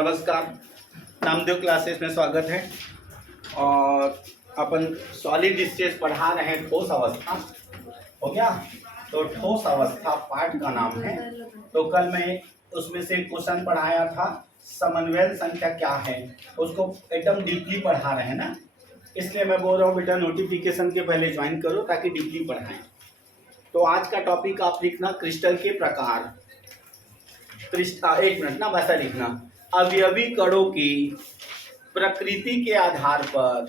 नमस्कार, नामदेव क्लासेस में स्वागत है। और अपन सॉलिड स्टेज पढ़ा रहे हैं, ठोस अवस्था हो गया। तो ठोस अवस्था पाठ का नाम है। तो कल मैं उसमें से क्वेश्चन पढ़ाया था, समन्वय संख्या क्या है, उसको एकदम डीपली पढ़ा रहे हैं ना, इसलिए मैं बोल रहा हूँ बेटा नोटिफिकेशन के पहले ज्वाइन करो ताकि डीपली पढ़ाएं। तो आज का टॉपिक आप लिखना क्रिस्टल के प्रकार। एक मिनट ना, वैसा लिखना, अवयवी कणों की प्रकृति के आधार पर,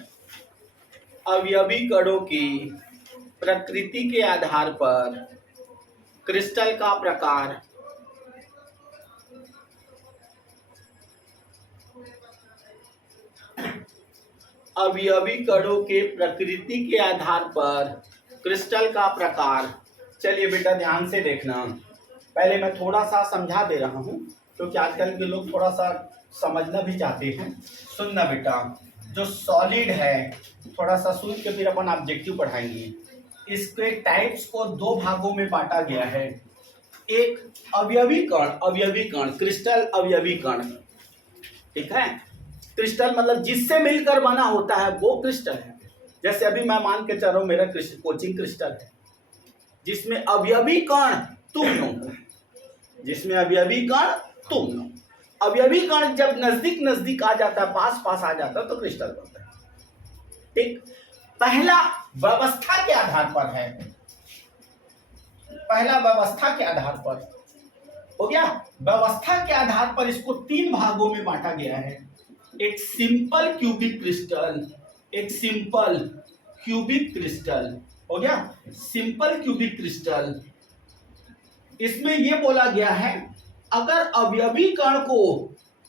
अवयवी कणों की प्रकृति के आधार पर क्रिस्टल का प्रकार, अवयवी कणों के प्रकृति के आधार पर क्रिस्टल का प्रकार। चलिए बेटा ध्यान से देखना, पहले मैं थोड़ा सा समझा दे रहा हूँ क्योंकि आजकल के लोग थोड़ा सा समझना भी चाहते हैं। सुनना बेटा, जो सॉलिड है थोड़ा सा सुन के फिर अपन ऑब्जेक्टिव पढ़ाएंगे। इसके टाइप्स को दो भागों में बांटा गया है। एक अवयवी कण, क्रिस्टल अवयवी कण, ठीक है। क्रिस्टल मतलब जिससे मिलकर बना होता है वो क्रिस्टल है। जैसे अभी मैं मान के चल रहा हूँ मेरा कोचिंग क्रिस्टल है, जिसमें अवयवी कण तुम लोग, जिसमें अवयवी कण तुम लोग। अवयवी कण जब नजदीक नजदीक आ जाता है, पास पास आ जाता है तो क्रिस्टल बनता है। ठीक, पहला व्यवस्था के आधार पर है, पहला व्यवस्था के आधार पर हो गया। व्यवस्था के आधार पर इसको तीन भागों में बांटा गया है। एक सिंपल क्यूबिक क्रिस्टल, एक सिंपल क्यूबिक क्रिस्टल हो गया, सिंपल क्यूबिक क्रिस्टल। इसमें यह बोला गया है अगर अवयवी कण को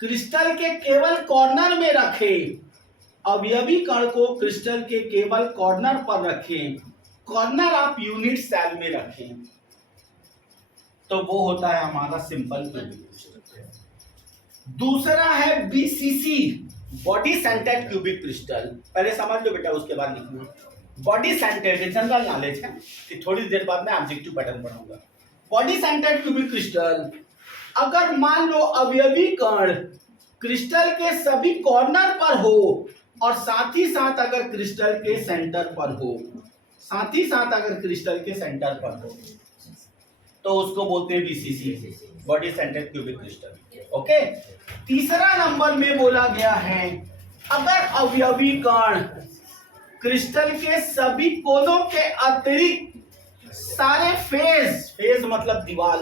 क्रिस्टल के केवल कॉर्नर में रखें, अवयवी कण को क्रिस्टल के केवल कॉर्नर पर रखें, कॉर्नर आप यूनिट सेल में रखें, तो वो होता है हमारा सिंपल क्यूबिक क्रिस्टल। दूसरा है BCC, body centred cubic crystal. पहले समझ लो बेटा, उसके बाद लिखना। बॉडी सेंटर्ड जनरल नॉलेज है कि थोड़ी देर बाद मैं ऑब्जेक्टिव पैटर्न पढ़ाऊंगा। बॉडी सेंटर्ड क्यूबिक क्रिस्टल, अगर मान लो अवयवी कण क्रिस्टल के सभी कॉर्नर पर हो और साथ ही साथ अगर क्रिस्टल के सेंटर पर हो, साथ ही साथ अगर क्रिस्टल के सेंटर पर हो, तो उसको बोलते हैं BCC, body centred cubic crystal. Okay. तीसरा नंबर में बोला गया है अगर अवयवी कण क्रिस्टल के सभी कोनों के अतिरिक्त सारे फेज मतलब दीवार,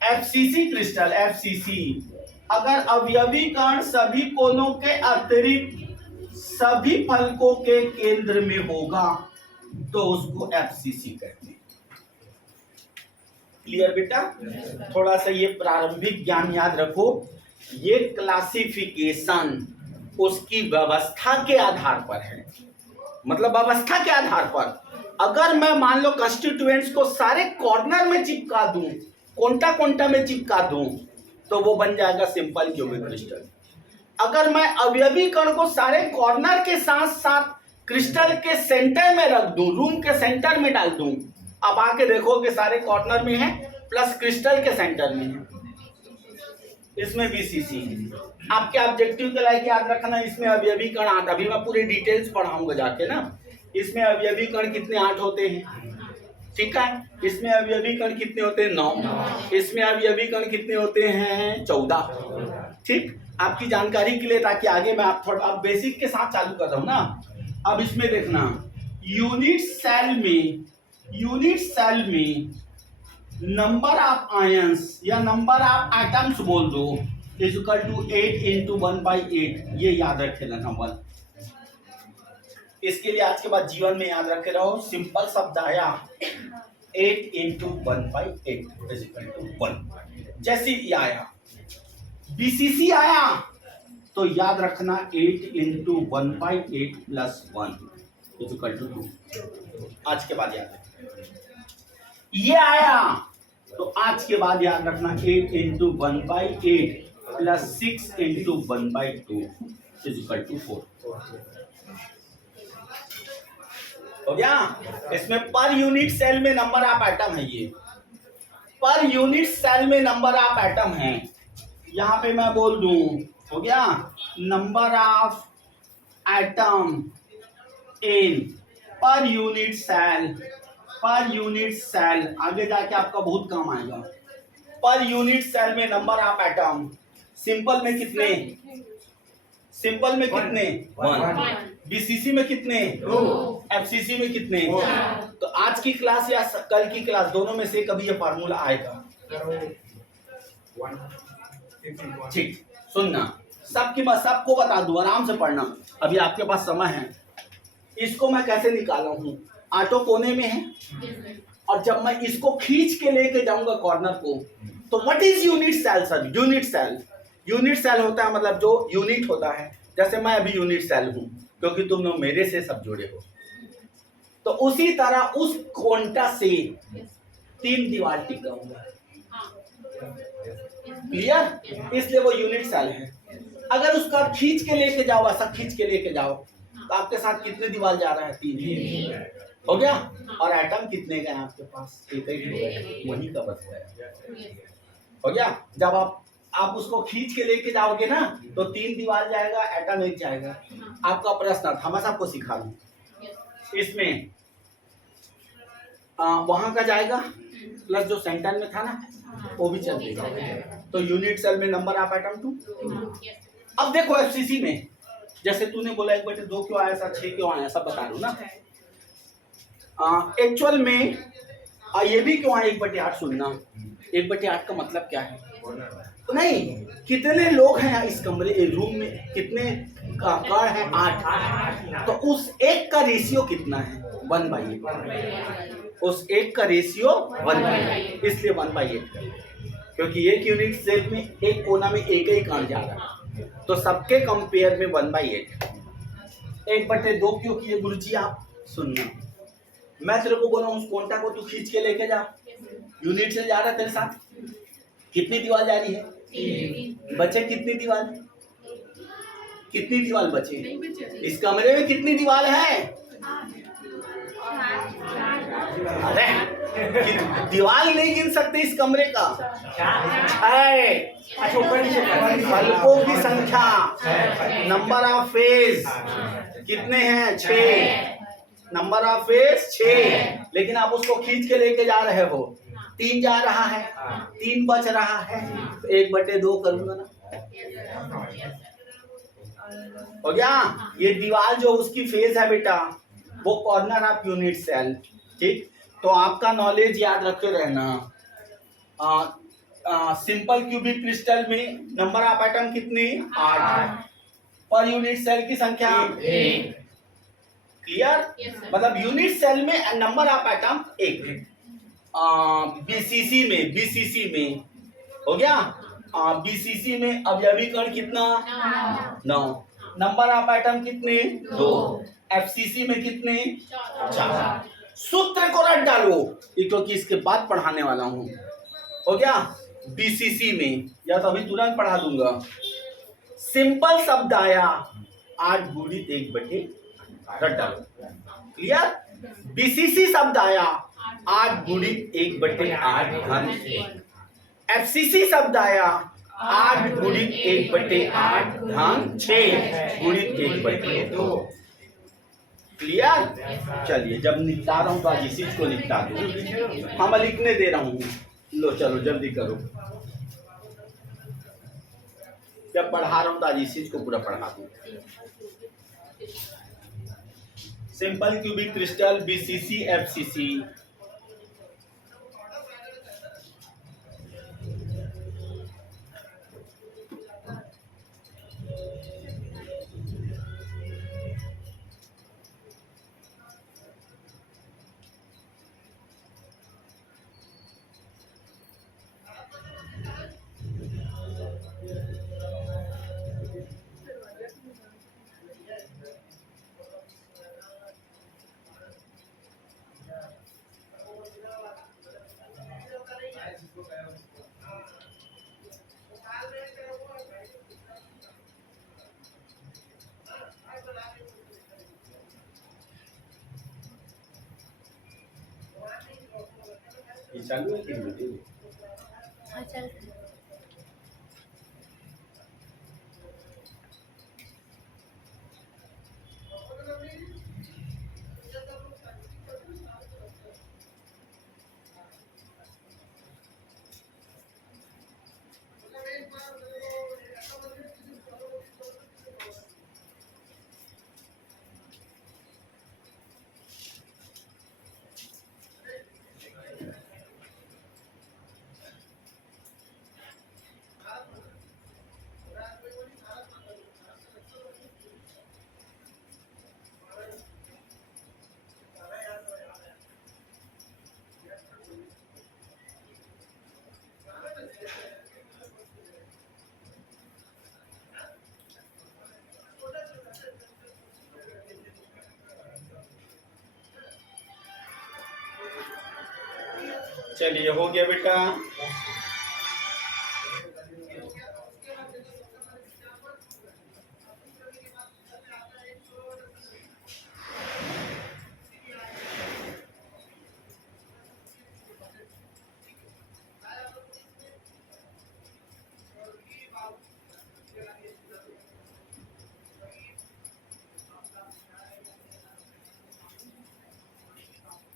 एफसीसी क्रिस्टल, एफसीसी, अगर अवयवी कण सभी कोनों के अतिरिक्त सभी फलकों के केंद्र में होगा तो उसको एफसीसी कहते हैं। क्लियर बेटा? थोड़ा सा ये प्रारंभिक ज्ञान याद रखो। ये क्लासिफिकेशन उसकी व्यवस्था के आधार पर है, मतलब व्यवस्था के आधार पर। अगर मैं मान लो कंस्टिट्यूएंट्स को सारे कॉर्नर में चिपका दूं, कोंटा कोंटा में चिपका दूं, तो वो बन जाएगा सिंपल क्यूबिक क्रिस्टल। अगर मैं अवयवी कण को सारे कॉर्नर के साथ साथ क्रिस्टल के सेंटर में रख दूं, रूम के सेंटर में डाल दूं, अब आके देखो कि सारे कॉर्नर में है प्लस क्रिस्टल के सेंटर में है, इसमें बीसीसी है। आपके ऑब्जेक्टिव के लायक याद रखना, इसमें अवयवी कण 8, अभी मैं पूरी डिटेल्स पढ़ाऊंगा जाके ना। इसमें अवयवी कण कितने 8 होते हैं, ठीक है। इसमें अवयवी कण कितने होते हैं 9, इसमें अवयवी कण कितने होते हैं 14। ठीक, आपकी जानकारी के लिए, ताकि आगे मैं आप थोड़ा अब बेसिक के साथ चालू कर रहा हूं ना। अब इसमें देखना, यूनिट सेल में नंबर ऑफ आयंस या नंबर ऑफ एटम्स बोल दो इज इक्वल टू 8 into 1/8, ये याद रखे रहना 1। इसके लिए आज के बाद जीवन में याद रखे रहो, सिंपल शब्द आया 8 into 1/8 इज इक्वल टू 1। जैसे ये आया बीसीसी आया तो याद रखना 8 into 1/8 plus 1 is equal to 2। आज के बाद याद रखना। ये आया तो आज के बाद याद रखना 8 into 1/8 plus 6 into 1/2 is equal to 4। हो गया? इसमें पर यूनिट सेल में नंबर ऑफ एटम है, ये पर यूनिट सेल में नंबर ऑफ एटम है। यहाँ पे मैं बोल दूं, हो गया, number of atom in per unit cell, per unit cell आगे जाके आपका बहुत काम आएगा। पर यूनिट सेल में नंबर ऑफ एटम, सिंपल में कितने, सिंपल में कितने, 1, बीसीसी में कितने, 2, एफसीसी में कितने। तो आज की क्लास या कल की क्लास दोनों में से कभी ये फार्मूला आएगा। ठीक, सुनना, सबकी मैं सबको बता दूं, आराम से पढ़ना, अभी आपके पास समय है। इसको मैं कैसे निकाला हूं, ऑटो कोने में है, और जब मैं इसको खींच के लेके जाऊंगा कॉर्नर को, तो what is unit cell sir? Unit cell, unit cell होता है मतलब जो यूनिट होता है, जैसे मैं अभी यूनिट सेल हूं क्योंकि तुम लोग मेरे से सब जुड़े हो, तो उसी तरह उस क्वांटा से 3 दीवार टिका हुआ है। क्लियर? इसलिए वो यूनिट सेल है। अगर उसको आप खींच के लेके जाओ, ऐसा खींच के लेके जाओ, तो आपके साथ कितने दीवार जा रहा है? 3 हो गया। और एटम कितने का है आपके पास? एक ही, वही का बच गया, हो गया। जब आप उसको खींच के लेके जाओगे ना, तो 3 दीवार जाएगा, एटम 1 जाएगा। आपका प्रश्न था, मैं सबको सिखा दूं, इसमें वहां का जाएगा प्लस जो सेंटर में था ना वो भी चल देगा। तो यूनिट सेल में नंबर ऑफ एटम 2। अब देखो एफसीसी में, जैसे तूने बोला 1/2 क्यों आया सर, 6 क्यों आया, सब बता दो ना। एक्चुअल में ये भी क्यों आया 1/8? सुनना, 1/8 का मतलब क्या है? नहीं, कितने लोग हैं इस कमरे रूम में, कितने कण हैं? 8। तो उस एक का रेशियो कितना है? 1/8। उस एक का रेशियो 1/8, इसलिए 1/8, क्योंकि एक यूनिट सेल में एक कोना में एक ही कण जा रहा है, तो सबके कंपेयर में 1/8। 1/2 क्यों किए गुरुजी आप? सुनना, मैं तेरे को बोला उस कोंटा को तू खींच के लेके जा, यूनिट से जा रहा है तेरे साथ, कितनी दीवार जा रही है? 3। बचे कितनी दीवार? कितनी दीवार बचे? इस कमरे में कितनी दीवार है? अरे दीवार नहीं गिन सकते इस कमरे का, 6 फलकों की संख्या, नंबर ऑफ फेज कितने हैं? 6, नंबर ऑफ फेज 6, लेकिन आप उसको खींच के लेके जा रहे हो, 3 जा रहा है, 3 बच रहा है, तो 1/2 करूंगा ना, हो गया। ये दीवार जो उसकी फेज है बेटा, वो कॉर्नर ऑफ यूनिट सेल। ठीक, तो आपका नॉलेज याद रखे रहना, सिंपल क्यूबिक क्रिस्टल में नंबर ऑफ एटम कितने? 8, पर यूनिट सेल की संख्या 1। क्लियर? मतलब यूनिट सेल में नंबर ऑफ एटम 1। बीसीसी में हो गया, बीसीसी में अवयवी कण कितना? 9। नंबर ऑफ एटम कितने? 2। एफसीसी में कितने? 4। सूत्र को रट डालो, क्योंकि इसके बाद पढ़ाने वाला हूं, हो गया। बीसीसी में या तो अभी तुरंत पढ़ा दूंगा, सिंपल शब्द आया 8 गुणित 1/8, रट डालो। क्लियर? बीसीसी शब्द आया 8 गुणित 1/8 घन। एफसीसी शब्द आया 8 गुणित 1/8 घन 6 गुणित 1/2। क्लियर? चलिए, जब निपटा रहा हूं तो आज इसी को निपटा दो। हम लिखने दे रहा हूं, लो चलो जल्दी करो, जब पढ़ा रहा हूं तो आज इसी को पूरा पढ़ा दूं। Simple cubic crystal, BCC, FCC. ये चालू है कि नहीं? चलिए हो गया बेटा।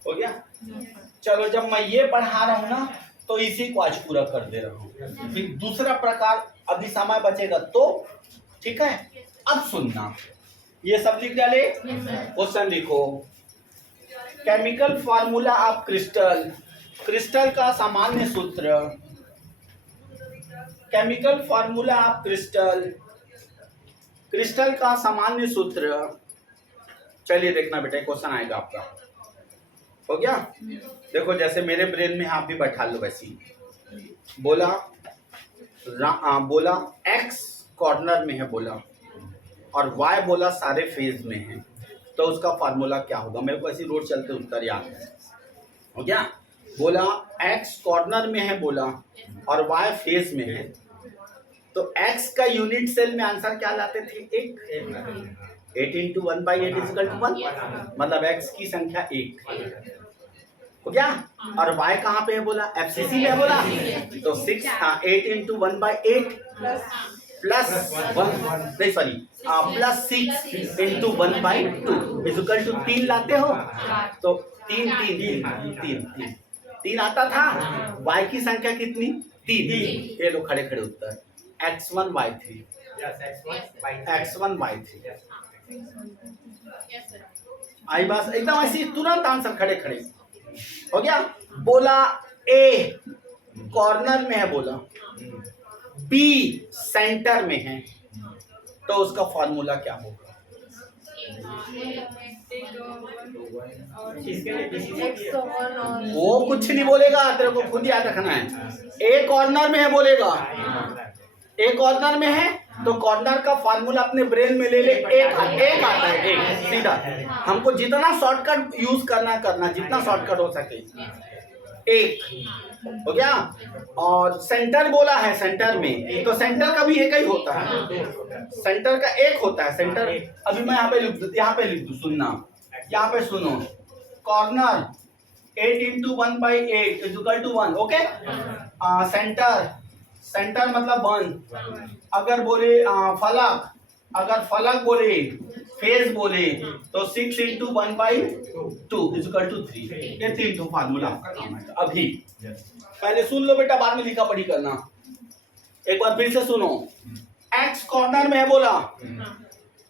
हो गया। चलो जब मैं ये पढ़ा रहा हूं ना तो इसी को आज पूरा कर दे रहा हूं। फिर दूसरा प्रकार अभी समय बचेगा तो ठीक है। अब सुनना, ये सब लिख डाले, क्वेश्चन लिखो। Chemical formula of crystal, crystal का सामान्य सूत्र। Chemical formula of crystal, crystal का सामान्य सूत्र। चलिए देखना बेटा क्वेश्चन आएगा आपका। हो गया। देखो जैसे मेरे ब्रेन में आप भी बैठा लो वैसी। बोला बोला x कॉर्नर में है बोला, और y बोला सारे फेज में है, तो उसका फार्मूला क्या होगा? मेरे को ऐसी रोड चलते उत्तर याद है। हो गया। बोला x कॉर्नर में है बोला और y फेज में है, तो x का यूनिट सेल में आंसर क्या लाते थे? 1। 8 इंटू 1/8 इक्वल टू 1, मतलब x की संख्या 1। हो गया। और y कहाँ पे है बोला? FCC में है बोला, तो 6 8 इंटू 1/8 प्लस 1 नहीं sorry plus 6 into 1/2 equal to 3 लाते हो, तो 3 आता था। y की संख्या कितनी? 3। ये लो खड़े खड़े उत्तर x1y3 x1y3 आई बस एकदम ऐसी तुरंत आंसर खड़े खड़े। हो गया। बोला ए कॉर्नर में है बोला, बी सेंटर में है, तो उसका फॉर्मूला क्या होगा? वो कुछ नहीं बोलेगा, तेरे को खुद याद रखना है। ए कॉर्नर में है बोलेगा, ए कॉर्नर में है तो कॉर्नर का फार्मूला अपने ब्रेन में ले ले। एक आता है, एक सीधा। हमको जितना शॉर्टकट यूज करना जितना शॉर्टकट हो सके। एक हो गया। और सेंटर बोला है, सेंटर में, तो सेंटर का भी एक ही होता है, सेंटर का एक होता है सेंटर। अभी मैं यहाँ पे लिख दूँ, सुनना, यहाँ पे सुनो। Corner 8 into 1/8 equal to 1। Okay. Centre मतलब 1। अगर बोले फलक, अगर फलक बोले, फेज बोले, तो 6 इंटू 1/2 इक्वल टू 3। ये 3 तो फार्मूला आपका काम है। अभी पहले सुन लो बेटा, बाद में लिखा पढ़ी करना। एक बार फिर से सुनो। x कॉर्नर में है बोला,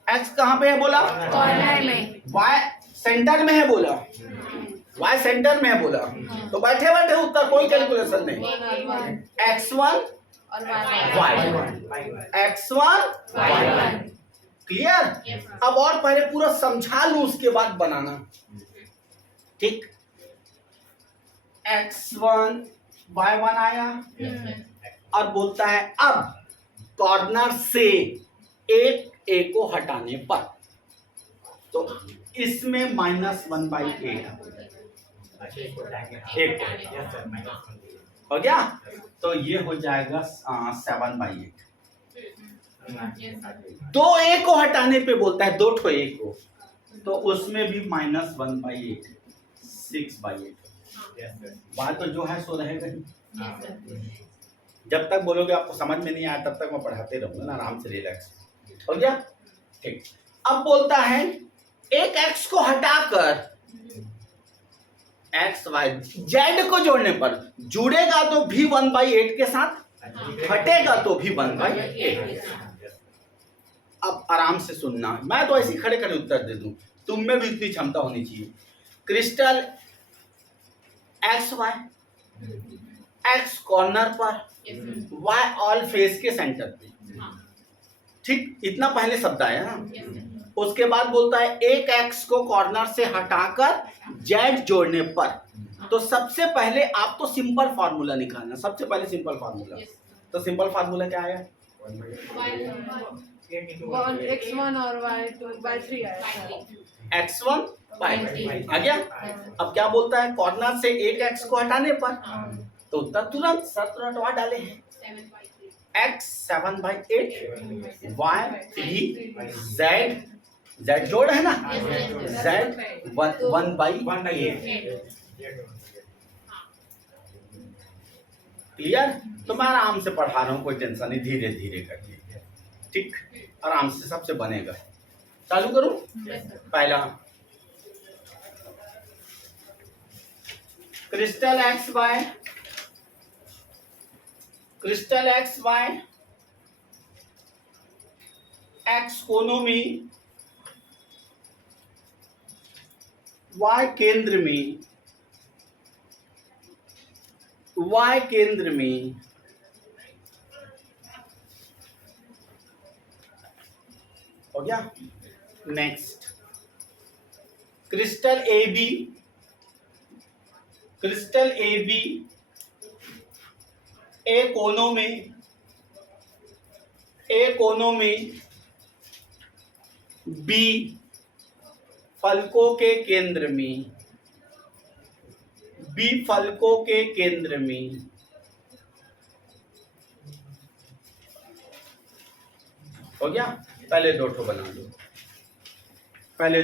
x कहाँ पे है बोला? कॉर्नर में। y सेंटर में है बोला, y सेंटर में है बोला, तो बैठे बैठे उत्तर, कोई कैलकुलेशन नहीं। x1 और x1 y1 क्लियर। अब और पहले पूरा समझा लूं उसके बाद बनाना, ठीक। x1 y1 आया और बोलता है अब कॉर्नर से एक a को हटाने पर, तो इसमें -1/8 हो गया, तो ये हो जाएगा 7/8। 2 a को हटाने पे बोलता है, 2 ठो a को, तो उसमें भी -1/8 6/8। बात तो जो है सो रहेगा ही। जब तक बोलोगे आपको समझ में नहीं आया तब तक मैं पढ़ाते रहूंगा ना, आराम से रिलैक्स। हो गया, ठीक। अब बोलता है एक x को हटाकर x y z को जोड़ने पर, जुड़ेगा तो भी 1/8 के साथ, हटेगा तो भी 1/8। अब आराम से सुनना, मैं तो ऐसे खड़े खड़े उत्तर दे दूं, तुम में भी इतनी क्षमता होनी चाहिए। क्रिस्टल x कॉर्नर पर, y ऑल फेस के सेंटर पे, ठीक। इतना पहले शब्द आया ना। उसके बाद बोलता है एक x को कॉर्नर से हटाकर z जोड़ने पर, तो सबसे पहले आप तो सिंपल फार्मूला निकालना, सबसे पहले सिंपल फार्मूला। तो सिंपल फार्मूला क्या आया? x1 और y2 y3 आया। x1 पाई। आ गया। अब क्या बोलता है, कॉर्नर से एक एक्स को हटाने पर, तो उत्तर तुरंत सत्र हटवा डाले हैं। x 7/8, y 3, z जोड़ है ना, z 1/8। क्लियर? तो मैं आराम से पढ़ा रहा हूँ, कोई टेंशन नहीं, धीरे धीरे करके, ठीक, आराम से सबसे बनेगा। चालू करूं? पहला क्रिस्टल एक्स वाई एक्स कोनों में, y केंद्र में, हो गया। Next crystal A B A कोनों में बी फलकों के केंद्र में, हो गया। पहले दो ठो बना लो, कैसे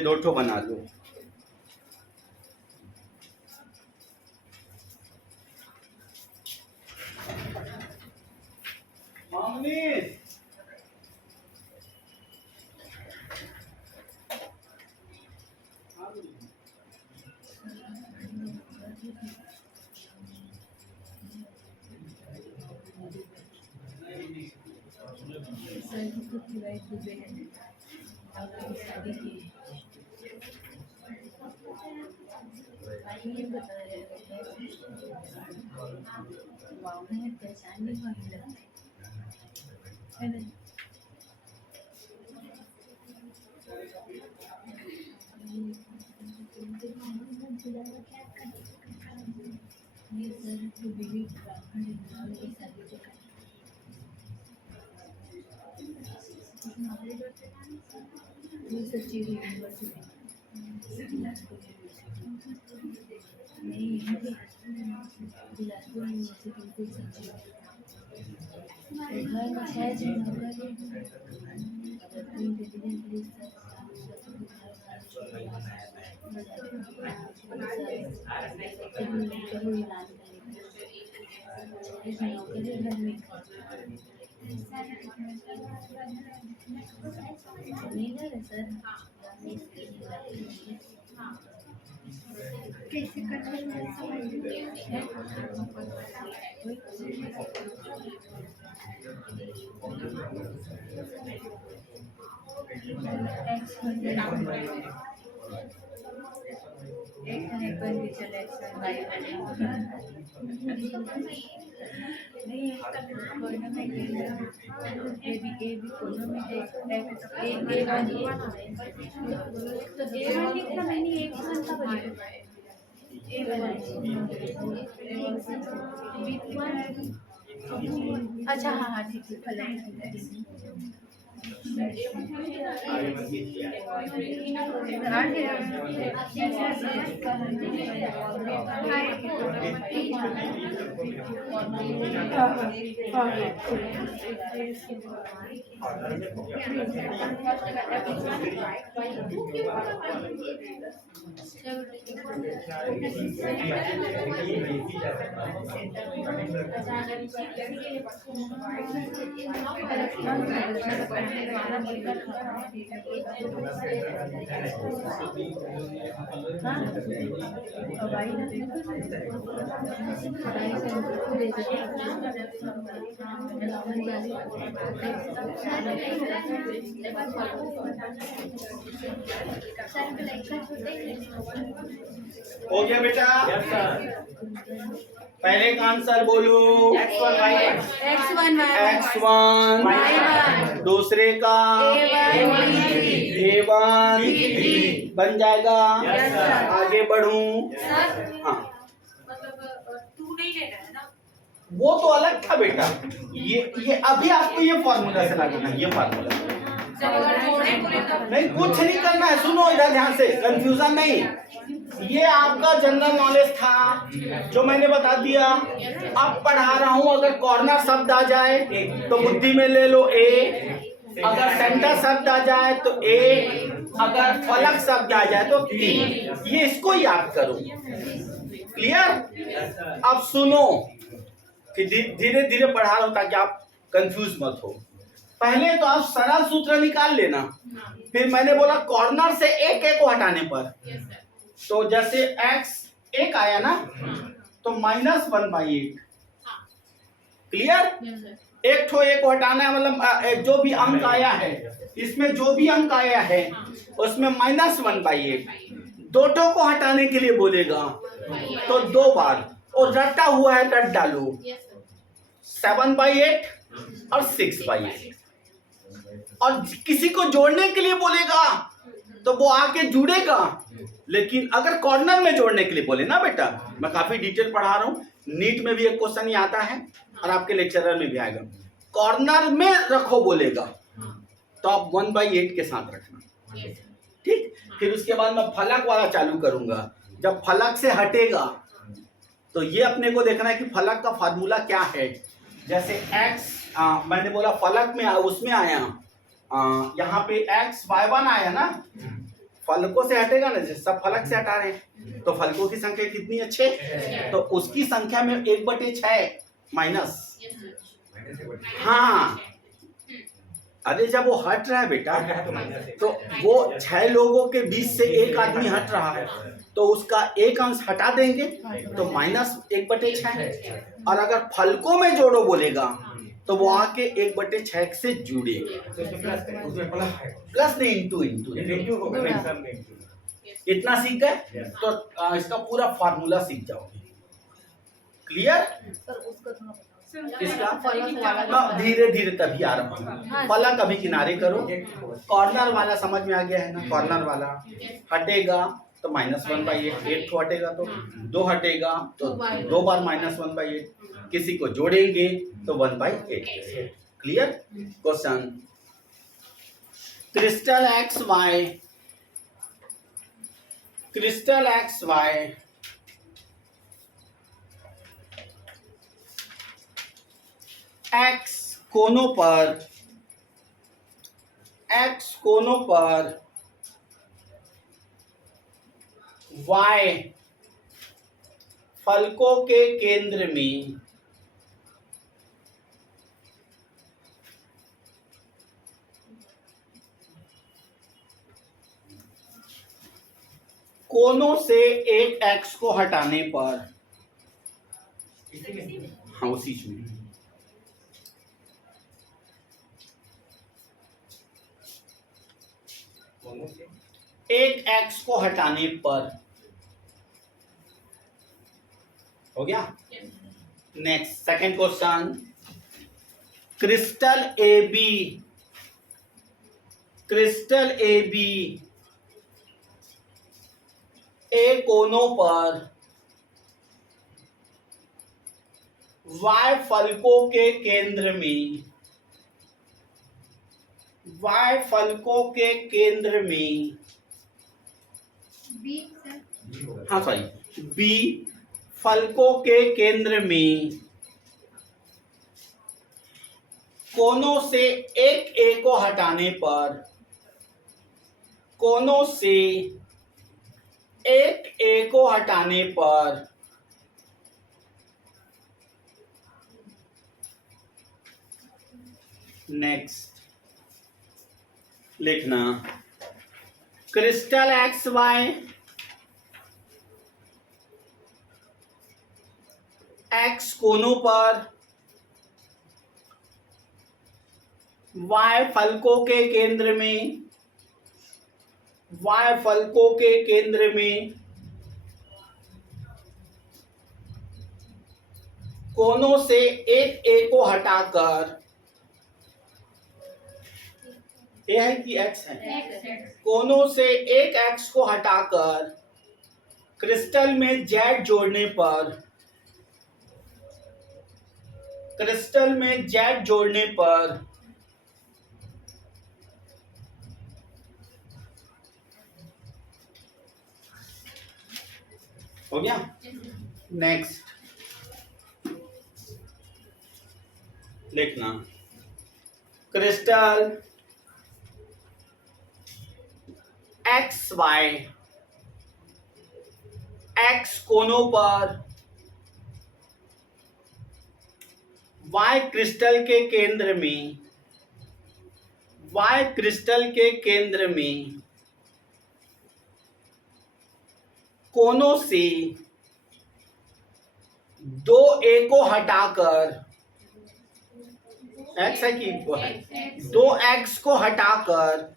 करना अच्छा हाँ हाँ ठीक हो गया बेटा? पहले का आंसर बोलो। x1 दूसरे का a1 बन जाएगा। आगे बढ़ूं? हाँ, वो तो अलग था बेटा। ये अभी आपको ये फॉर्मूला से लगाना है, ये फॉर्मूला नहीं, कुछ नहीं करना है, सुनो इधर ध्यान से, कंफ्यूजन नहीं। ये आपका जनरल नॉलेज था जो मैंने बता दिया। अब पढ़ा रहा हूं, अगर कॉर्नर शब्द आ जाए तो बुद्धि में ले लो ए, अगर सेंटर शब्द आ जाए तो ए, अगर फलक शब्द आ जाए तो तीन। ये इसको याद करो। क्लियर? अब सुनो कि धीरे धीरे पढ़ा रहा हूं ताकि आप कंफ्यूज मत हो। पहले तो आप सरल सूत्र निकाल लेना, फिर मैंने बोला कॉर्नर से एक को हटाने पर, तो जैसे x एक आया ना तो -1/8। क्लियर? एक ठो एक को हटाना है, मतलब जो भी अंक आया है इसमें, जो भी अंक आया है उसमें -1/8। दो ठो को हटाने के लिए बोलेगा तो 2 बार, और रटा हुआ है रट डालो, 7/8 और 6/8। और किसी को जोड़ने के लिए बोलेगा तो वो आके जुड़ेगा, लेकिन अगर कॉर्नर में जोड़ने के लिए बोले ना बेटा, मैं काफी डिटेल पढ़ा रहा हूँ, नीट में भी एक क्वेश्चन ही आता है और आपके लेक्चरर में भी आएगा, कॉर्नर में रखो बोलेगा तो आप 1/8 के साथ रखना। ठीक, फिर उसके बाद मैं फलक वाला चालू करूंगा। जब फलक से हटेगा तो ये अपने को देखना है कि फलक का फार्मूला क्या है। जैसे x मैंने बोला फलक में उसमें आया, यहाँ पे x/1 आया ना, फलकों से हटेगा ना, जैसे सब फलक से हटा रहे हैं तो फलकों की संख्या कितनी है 6, तो उसकी संख्या में 1/6 माइनस। हाँ, अरे जब वो हट रहा है बेटा तो वो 6 लोगों के बीच से एक आदमी हट रहा है तो उसका एक अंश हटा देंगे तो -1/6। और अगर फलकों में जोड़ो बोलेगा तो वो आके 1/6 से जुड़ेगा, प्लस नहीं इंटू। इतना सीख गए तो इसका पूरा फार्मूला सीख जाओगे। क्लियर? इसका धीरे धीरे तभी आ रहा हूँ। फलक अभी किनारे करो, कॉर्नर वाला समझ में आ गया है ना, कॉर्नर वाला हटेगा तो -1/8, 8 तो हटेगा तो 2 हटेगा तो 2 बार -1/8, किसी को जोड़ेंगे तो 1/8। Clear? Question, crystal X Y X कोनों पर y फलकों के केंद्र में कोनों से एक x को हटाने पर, हाँ उसी में एक x को हटाने पर हो गया। Next second question, crystal A B A कोनों पर y फलकों के केंद्र में, y फलकों के केंद्र में, हाँ सॉरी b फलकों के केंद्र में कोनों से एक a को हटाने पर, कोनों से एक a को हटाने पर नेक्स्ट लिखना, क्रिस्टल एक्स वाई एक्स कोनों पर y फलकों के केंद्र में, y फलकों के केंद्र में कोनों से एक a को हटाकर, ए है कि x है, कोनों से एक x को हटाकर क्रिस्टल में z जोड़ने पर, क्रिस्टल में z जोड़ने पर हो गया। नेक्स्ट लिखना, क्रिस्टल एक्स वाई एक्स कोनों पर वाई क्रिस्टल के केंद्र में, वाई क्रिस्टल के केंद्र में कोनों से 2a को हटाकर, x है कि 2x को हटाकर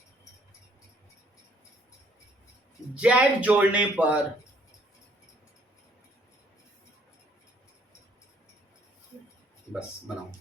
z जोड़ने पर बस बनाओ।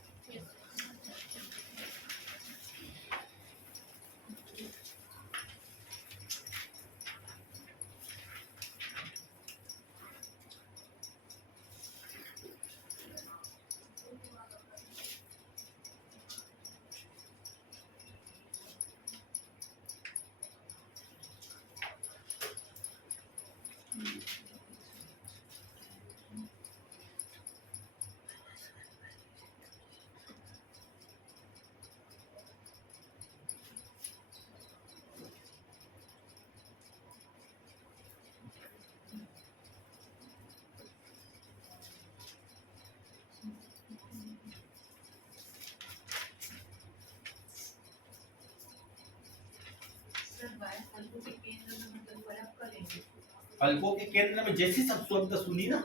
फलकों के केंद्र में जैसी सब शब्द सुनी ना,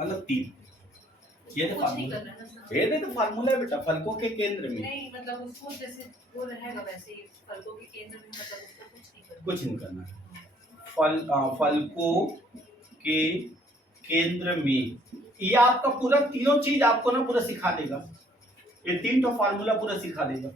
मतलब 3, ये तो फार्मूला, ये तो फार्मूला है बेटा, फलकों के केंद्र में नहीं, मतलब उसको जैसे वो रहेगा वैसे ही फलकों के केंद्र में, मतलब उसको कुछ नहीं करना। फलकों के केंद्र में, ये आपका पूरा तीनों चीज आपको ना पूरा सिखा देगा, ये 3 तो फार्मूला पूरा सिखा देगा।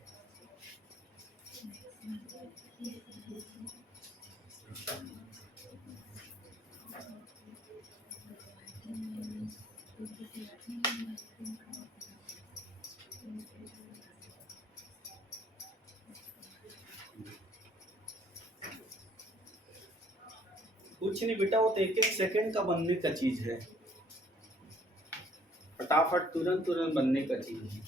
कुछ नहीं बेटा, वो तो 1-1 सेकंड का बनने का चीज है, फटाफट तुरंत तुरंत बनने का चीज है।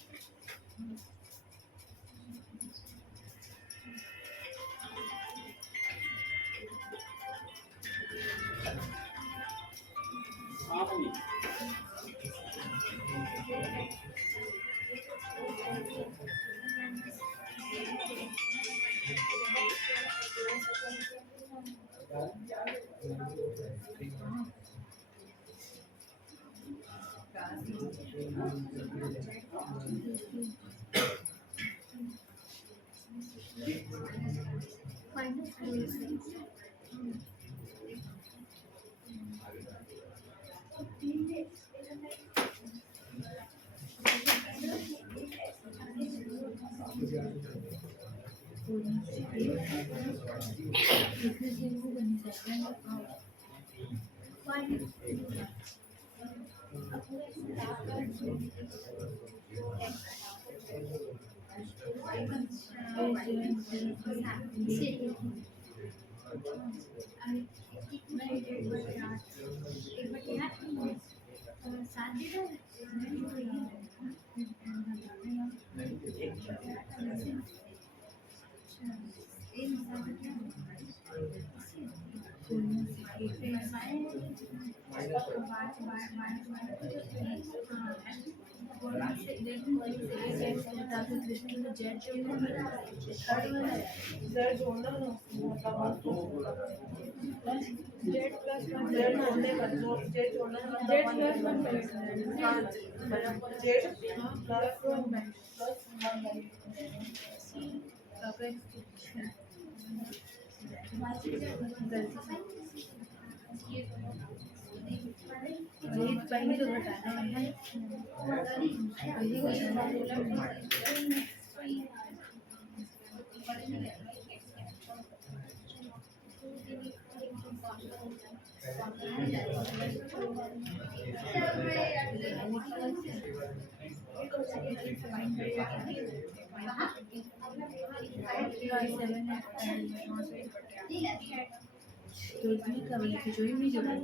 तो इसमें कवल खिचड़ी नहीं जोड़ी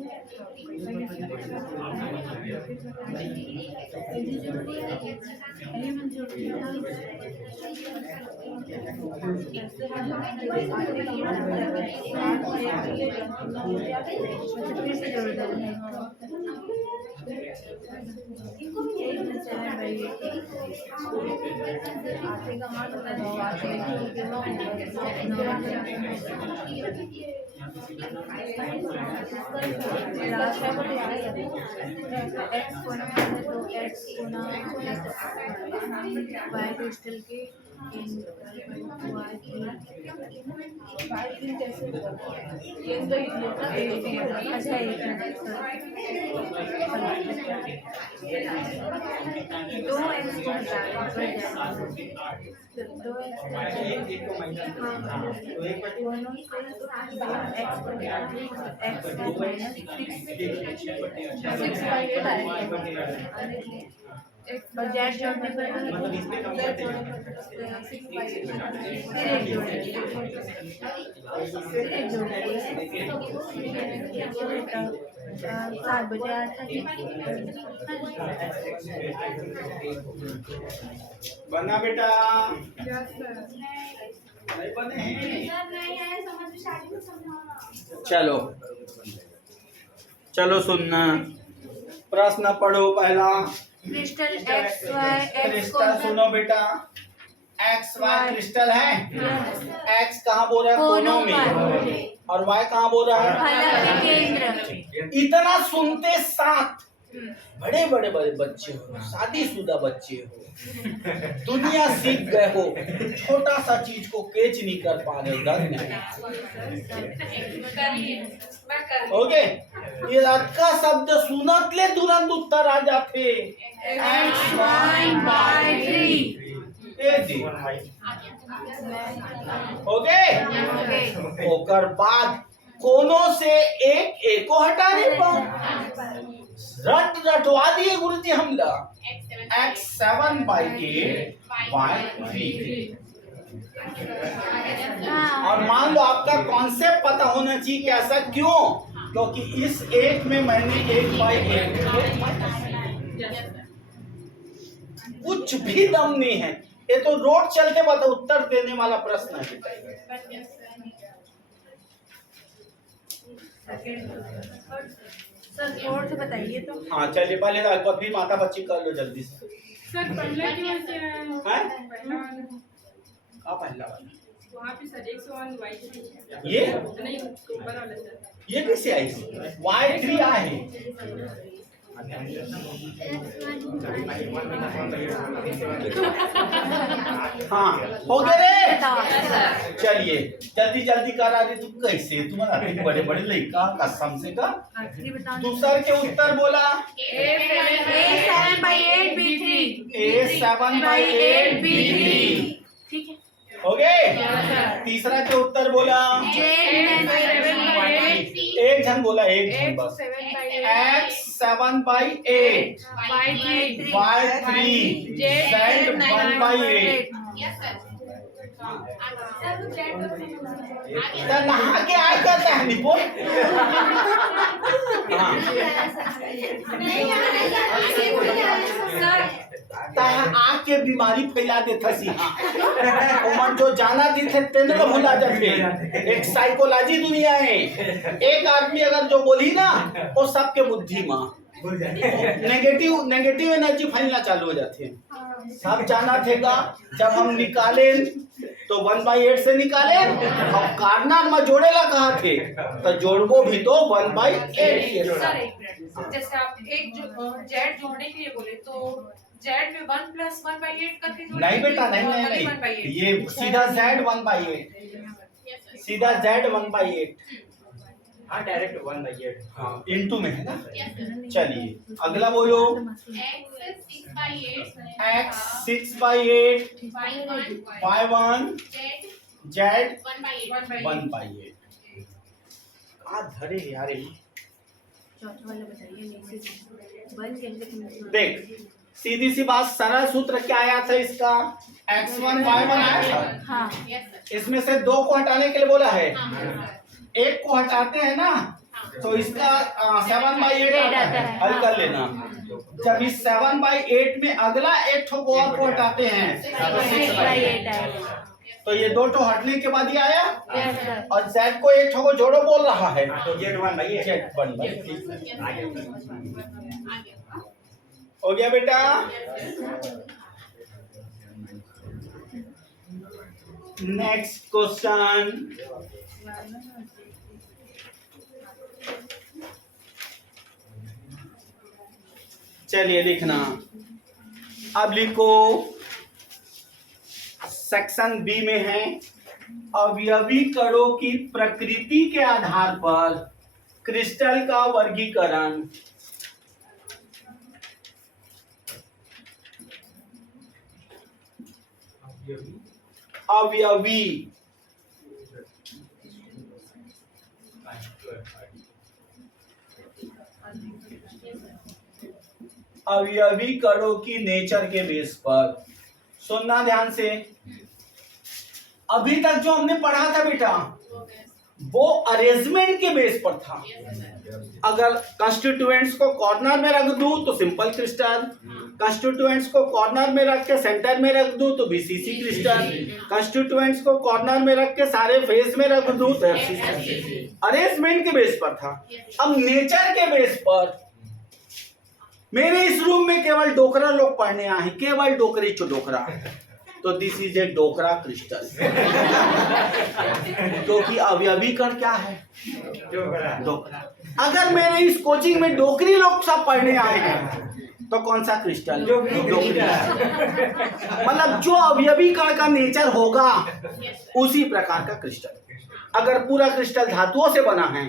फिर से जोड़ वाई क्रिस्टल के अच्छा दो एक्स को दो और जेड जोड़ने पर फिर एक जोड़ेंगे 7 बजे 8 बना बेटा नहीं बने हैं। चलो चलो सुनना, प्रश्न पढ़ो पहला। Crystal X Y X crystal सुनो बेटा, एक्स वाई क्रिस्टल है। एक्स कहाँ बोल रहा है? कोनों में। और वाई कहाँ बोल रहा है? केंद्र। इतना सुनते साथ बड़े बड़े बड़े बच्चे हो, शादीशुदा बच्चे हो, दुनिया सीख गए हो, छोटा सा चीज को कैच नहीं कर पा रहे। ओके, ये का शब्द सुनतले तुरंत उत्तर आ जाते। ओके, ओकर बाद कोनों से एक एक को हटा दे रटवा दिए गुरु जी हम लोग। x7/8 y 3। और मान लो आपका कॉन्सेप्ट पता होना चाहिए कि ऐसा क्यों, क्योंकि इस एक में मैंने 1/8 कुछ भी दम नहीं है। ये तो रोड चलते बता उत्तर देने वाला प्रश्न है। सर और से बताइए तो। हाँ चलिए, पहले भी माता बच्ची कर लो जल्दी से। सर पहला क्यों से पहला वाला वहाँ पे सर 101 Y3 ये नहीं ऊपर वाला सर। ये कैसे आई? Y3 आहे। हाँ हो गए रे। चलिए जल्दी जल्दी करा दे। तू कैसे तुम्हारा बड़े बड़े लड़का कसम से का दूसर के उत्तर बोला। A7/8 B3। A7/8 B3 ठीक है, हो गए। तीसरा के उत्तर बोला। एक जन बोला, एक जन बस। X7/8 Y3 Z1/8। नहा के आए करता है निपुण। आँख के बीमारी फैला देता सी। हाँ जो जाना दिखे तेंदुल भुला जाते। एक साइकोलॉजी दुनिया है। एक आदमी अगर जो बोली ना वो सबके बुद्धि माँ नेगेटिव एनर्जी फैलना चालू हो जाती है। सब जाना थेगा जब हम निकाले तो 1/8 से निकाले। अब कार्नर में जोड़ेला कहा थे तो जोड़बो भी तो 1/8 के साथ। जैसे आप एक जेड जोड़ने के लिए बोले तो जेड में 1 + 1/8 करके जोड़ेंगे। नहीं बेटा नहीं, ये सीधा Z 1/8, सीधा Z 1/8। हाँ डायरेक्ट 1/8 हाँ इनटू में है ना। चलिए अगला बोलो। X 6/8 Y1 Z 1/8। धरे यार चौथा वाला बताइए। देख सीधी सी बात, सरल सूत्र क्या आया था इसका? X1 Y1 आया था। हाँ इसमें से 2 को हटाने के लिए बोला है। एक को हटाते हैं ना तो इसका 7/8 आता है, हल कर लेना। जब इस 7/8 में अगला एक ठो को और को हटाते हैं तो 6/8 आएगा। तो ये दो ठो हटने के बाद ये आया। Yes sir. और z को एक ठो को जोड़ो बोल रहा है तो Z1/8 Z1/8 आगे हो गया बेटा। नेक्स्ट क्वेश्चन, चलिए लिखना। अब लिखो, सेक्शन बी में है अवयवी कणों की प्रकृति के आधार पर क्रिस्टल का वर्गीकरण। अवयवी अवयवी कणों की नेचर के बेस पर। सुनना ध्यान से, अभी तक जो हमने पढ़ा था बेटा वो अरेंजमेंट के बेस पर था। अगर कंस्टिट्यूएंट्स को कॉर्नर में रख दूं तो सिंपल क्रिस्टल, कंस्टिट्यूएंट्स को कॉर्नर में रख के सेंटर में रख दूं तो बीसीसी क्रिस्टल, कंस्टिट्यूएंट्स को कॉर्नर में रख के सारे फेस में रख दूं तो एफसीसी। अरेंजमेंट के बेस पर था। अब नेचर के बेस पर मेरे इस रूम में केवल डोकरा लोग पढ़ने आए, केवल डोकरी चो डोकरा, तो this is a Dokra crystal. क्योंकि अवयवी कण क्या है? डोकरा। अगर मेरे इस कोचिंग में डोकरी लोग सब पढ़ने आएंगे तो कौन सा क्रिस्टल? डोकरी। मतलब जो अवयवी कण का नेचर होगा उसी प्रकार का क्रिस्टल। अगर पूरा क्रिस्टल धातुओं से बना है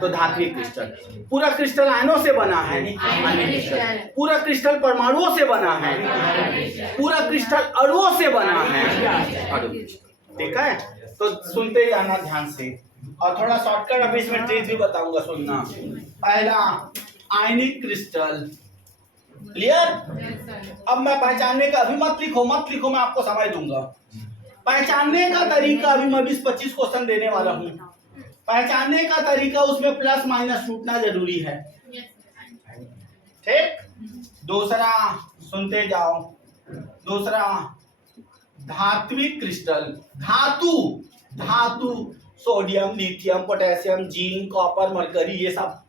तो धात्विक क्रिस्टल, पूरा क्रिस्टल आयनों से बना है आयनिक क्रिस्टल, पूरा क्रिस्टल परमाणुओं से बना है, पूरा क्रिस्टल अणुओं से बना है अणु। ठीक है, तो सुनते जाना ध्यान से। और थोड़ा शॉर्टकट अभी इसमें ट्रिक भी बताऊंगा, सुनना। पहला आयनिक क्रिस्टल, क्लियर? अब मैं पहचानने का, अभी मत लिखो मैं आपको समझ दूंगा। पहचानने का तरीका अभी मैं 20-25 क्वेश्चन देने वाला हूँ। पहचानने का तरीका, उसमें प्लस माइनस छूटना जरूरी है। ठीक। दूसरा, सुनते जाओ। दूसरा धात्विक क्रिस्टल, धातु sodium, lithium, potassium, zinc, copper, mercury, ये सब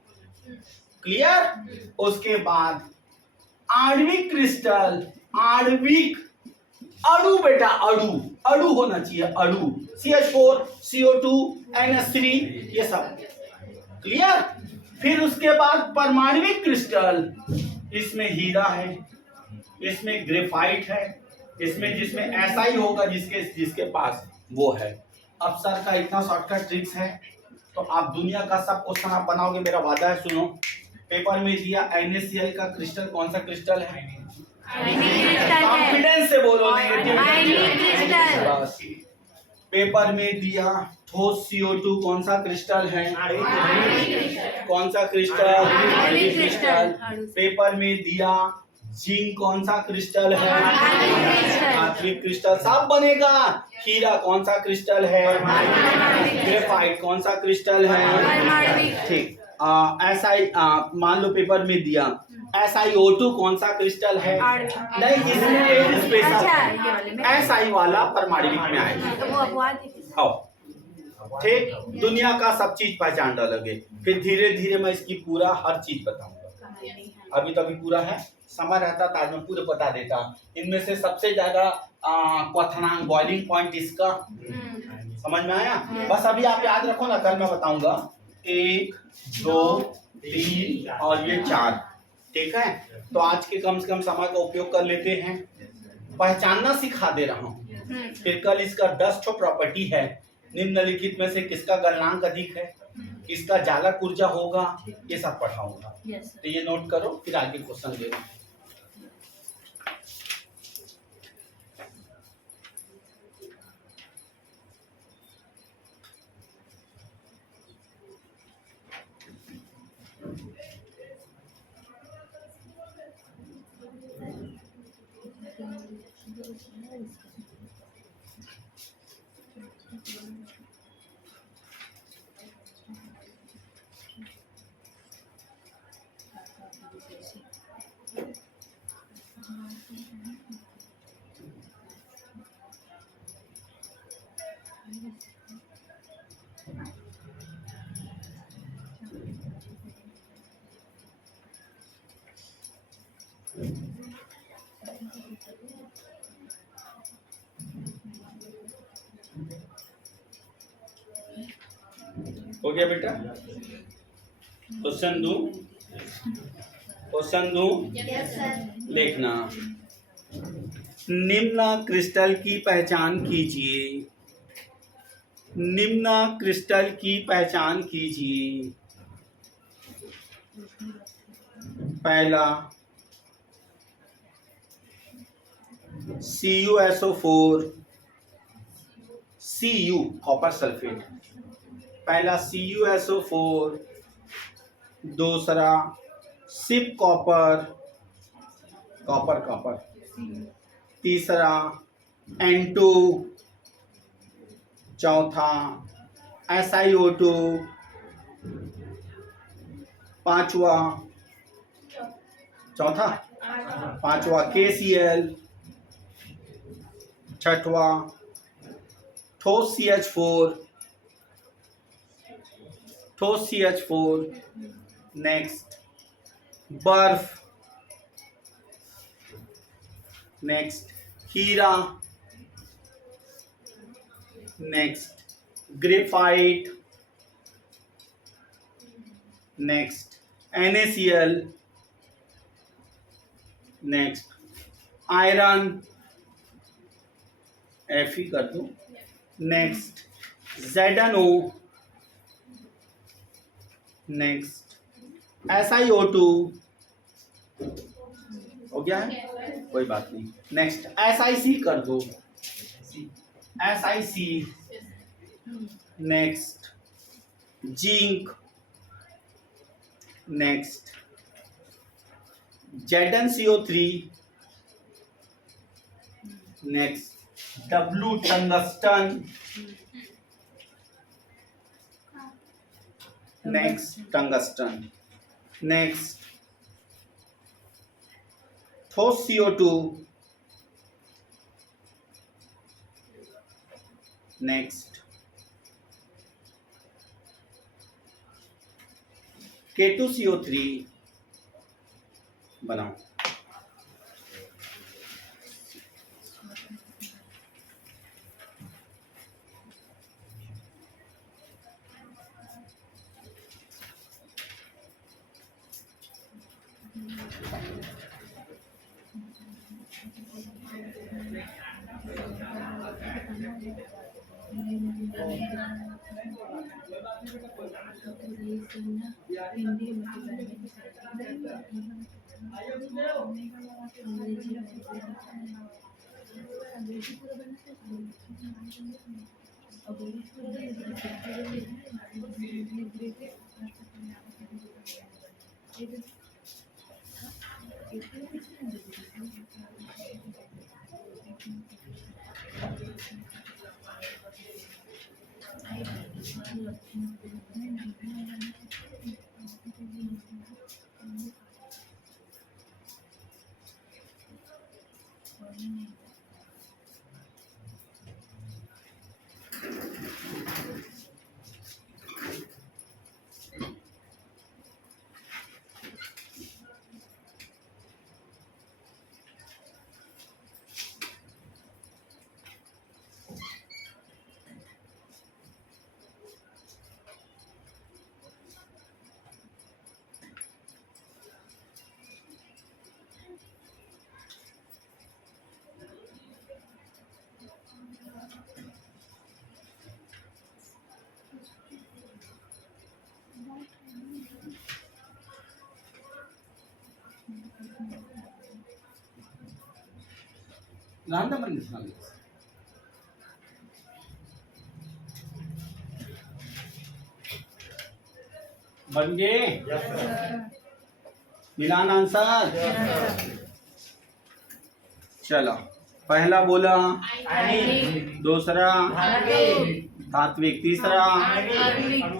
क्लियर। उसके बाद आणविक क्रिस्टल, आणविक अणु बेटा, अणु होना चाहिए, अणु CH4, CO2, NH3, ये सब क्लियर। फिर उसके बाद परमाणविक क्रिस्टल, इसमें हीरा है, इसमें ग्रेफाइट है, इसमें जिसमें ऐसा ही होगा जिसके पास वो है। अब सर का इतना शॉर्टकट ट्रिक्स है तो आप दुनिया का सब क्वेश्चन आप बनाओगे, मेरा वादा है। सुनो, पेपर में दिया NaCl का क्रिस्टल कौन सा क्रिस्टल है? कॉन्फिडेंस से बोलो, नेगेटिव बस। पेपर में दिया ठोस CO2 कौन सा क्रिस्टल है? कौन सा क्रिस्टल? पेपर में दिया जिंक कौन सा क्रिस्टल है? धात्विक क्रिस्टल। सब बनेगा। हीरा कौन सा क्रिस्टल है? ग्रेफाइट कौन सा क्रिस्टल है? ठीक। ऐसा ही मान लो पेपर में दिया SiO2 कौन सा क्रिस्टल है? नहीं, इसमें एक स्पेशल SI वाला परमाणविक में आएगा। ठीक, दुनिया का सब चीज पहचान डालोगे, फिर धीरे धीरे मैं इसकी पूरा हर चीज बताऊंगा। अभी तो अभी पूरा है, समय रहता तो आज मैं पूरा बता देता। इनमें से सबसे ज्यादा क्वथनांक, बॉइलिंग पॉइंट इसका समझ में आया? बस अभी आप याद रखो ना, कल मैं बताऊंगा 1, 2, 3 और ये 4। ठीक है, तो आज के कम से कम समय का उपयोग कर लेते हैं। पहचानना सिखा दे रहा हूँ। फिर कल इसका 10 ठो प्रॉपर्टी है। निम्नलिखित में से किसका गलनांक अधिक है, किसका जालक ऊर्जा होगा, ये सब पढ़ाऊंगा। तो ये नोट करो, फिर आगे क्वेश्चन दे रहा हूँ। हो गया बेटा? क्वेश्चन दूं? क्वेश्चन दूं? देखना। निम्न क्रिस्टल की पहचान कीजिए। निम्न क्रिस्टल की पहचान कीजिए। पहला CuSO4 Cu कॉपर सल्फेट। पहला CuSO4, दूसरा सिप कॉपर कॉपर कॉपर, तीसरा N2, चौथा SiO2, पांचवा चौथा पांचवा KCl, छठवा ठोस CH4, नेक्स्ट बर्फ, नेक्स्ट हीरा, next graphite, next NaCl, next iron, Fe कर दो, नेक्स्ट ZnO, नेक्स्ट SiO2, हो गया है? कोई बात नहीं। नेक्स्ट SiC कर दो, SiC, next zinc, next ZnCO3, next W tungsten, next tungsten, next ठोस CO2, नेक्स्ट K2CO3 बनाओ। लांदा बन गए। मिलान आंसर। चलो पहला बोला, दूसरा धात्विक, तीसरा,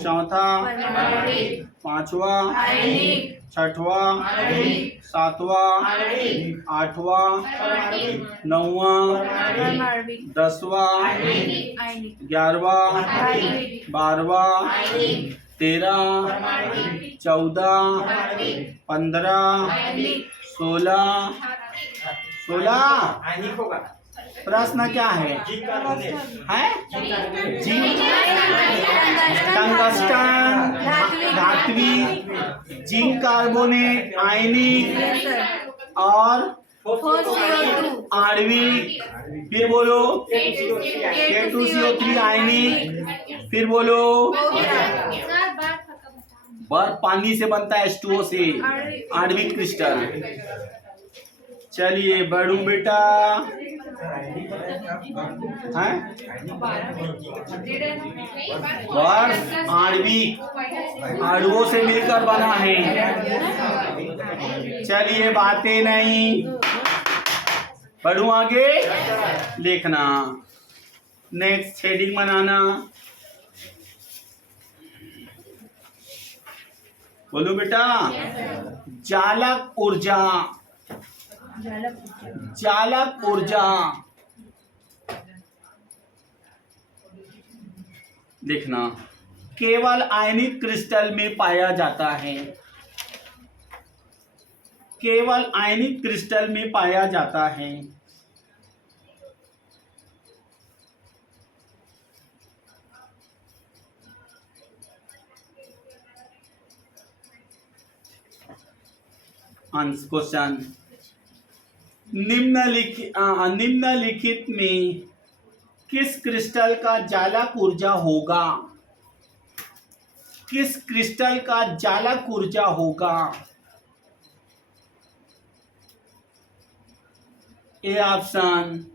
चौथा, पांचवा, छठवा, सातवा, आठवा, नौवा, 10वां, 11वां, 12वां, 13, 14, 15, 16, 16। प्रश्न क्या है? टंगस्टन धात्विक, जिंक कार्बोनेट आयनिक यस सर और CO2 आणविक। फिर बोलो K2CO3 आयनिक। फिर बोलो हो गया बर्फ पानी से बनता है H2O से, आणविक क्रिस्टल। चलिए बढ़ू बेटा, हैं बर्फ आणविक अणुओं से मिलकर बना है। चलिए बातें नहीं, बढ़ू आगे लिखना। नेक्स्ट हेडिंग बनाना, बोलो बेटा। जालक ऊर्जा, जालक ऊर्जा लिखना केवल आयनिक क्रिस्टल में पाया जाता है, केवल आयनिक क्रिस्टल में पाया जाता है। क्वेश्चन, निम्नलिखित में किस क्रिस्टल का जालक ऊर्जा होगा, किस क्रिस्टल का जालक ऊर्जा होगा? ए ऑप्शन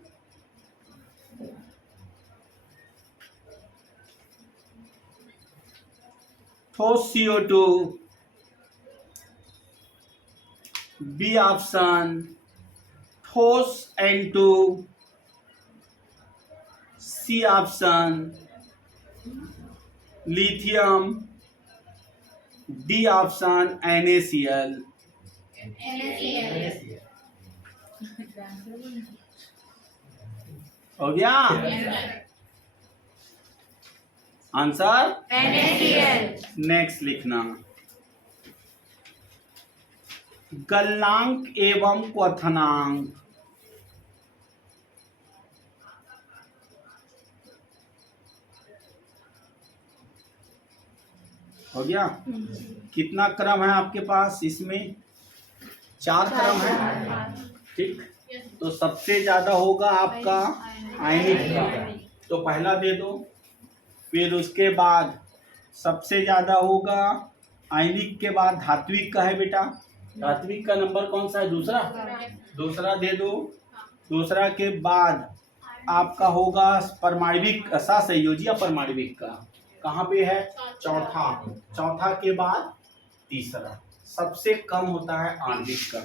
ठोस CO2, बी ऑप्शन ठोस N2, C option lithium, D option NaCl। हो गया आंसर? NaCl। नेक्स्ट लिखना, गलनांक एवं क्वथनांक। हो गया? कितना क्रम है आपके पास इसमें? 4 क्रम है, ठीक। तो सबसे ज्यादा होगा आपका आयनिक का, तो पहला दे दो। फिर उसके बाद सबसे ज्यादा होगा आयनिक के बाद धात्विक का है बेटा। धात्विक का नंबर कौन सा है? दूसरा, दूसरा दे दो। दूसरा के बाद आपका होगा परमाणविक, सहसंयोजी परमाणविक का कहाँ पे है? चौथा। चौथा के बाद तीसरा, सबसे कम होता है आणविक का।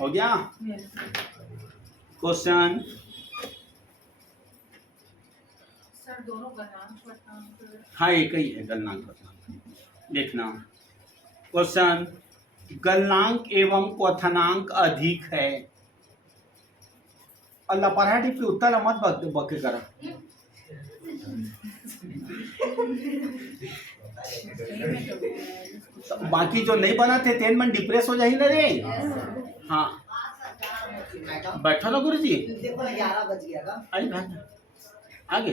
हो गया क्वेश्चन? सर दोनों गलनांक हाँ एक ही है, गलनांक क्वथनांक। देखना क्वेश्चन, गलनांक एवं क्वथनांक अधिक है। अल्लाह पढ़ाटी पे उत्तर मत बके करा। बाकी जो नहीं बना थे तेन मन डिप्रेस हो जाही ना रे। हाँ बैठो ना गुरु जी। देखो 11 बज गया था। आई भाई आगे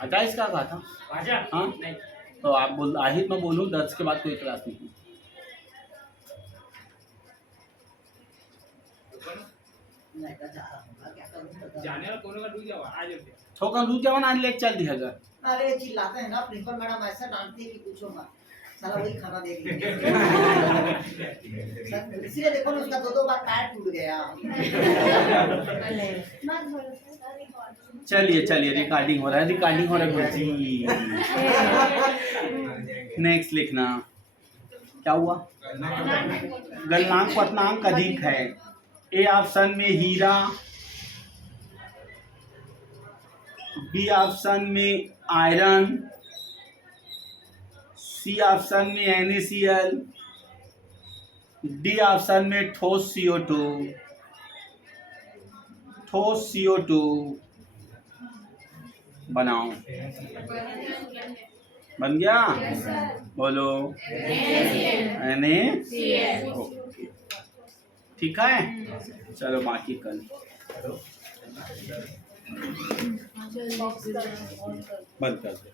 अट्ठाईस का कहा था। हाँ तो आप बोल आहिर में बोलूँ 10 के बाद कोई क्लास नहीं। जाने वाला कोनो का डूब जाओ आज ठोकर रुक जाओ ना लेके चल दिया अगर। अरे चिल्लाते हैं ना प्रिंसिपल मैडम ऐसा डांटती है कि पूछो मत, साला वही खाना देख लेंगे। इसलिए देखो ना उसका 2 बार टायर टूट गया। चलिए चलिए रिकॉर्डिंग हो रहा है, रिकॉर्डिंग हो रहा है जी। नेक्स्ट लिखना, क्या हुआ? गलनांक क्वथनांक अधिक है। ए ऑप्शन में हीरा, बी ऑप्शन में आयरन, सी ऑप्शन में NaCl, डी ऑप्शन में ठोस CO2। ठोस CO2 बनाओ। बन गया? बोलो NaCl। ओके ठीक है, चलो बाकी कल बंद कर दे